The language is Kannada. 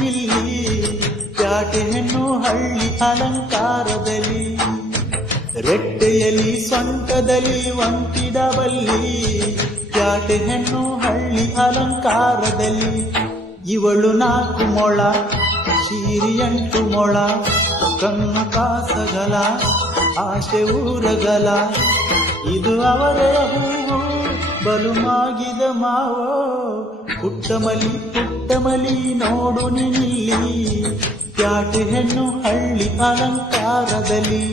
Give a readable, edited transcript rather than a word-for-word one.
ನಿಲ್ಲಿ ಪ್ಯಾಟೆ ಹೆಣ್ಣು ಹಳ್ಳಿ ಅಲಂಕಾರದಲ್ಲಿ ರೆಟ್ಟೆಯಲ್ಲಿ ಸೊಂಟದಲ್ಲಿ ಒಂಟಿಡಬಲ್ಲಿ ಪ್ಯಾಟೆ ಹೆಣ್ಣು ಹಳ್ಳಿ ಅಲಂಕಾರದಲ್ಲಿ ಇವಳು 4 ಮೊಳ ಶೀರಿ 8 ಮೊಳ ಕಣ್ಣು ಕಾಸಗಲ ಆಶೆ ಊರಗಲ ಇದು ಅವರೇ ಹೂವು ಬಲುಮಾಗಿದ ಮಾವೋ ಪುಟ್ಟಮಲಿ ನೋಡು ನಿಲ್ಲಿ ಪ್ಯಾಟೆ ಹೆಣ್ಣು ಹಳ್ಳಿ ಅಲಂಕಾರದಲ್ಲಿ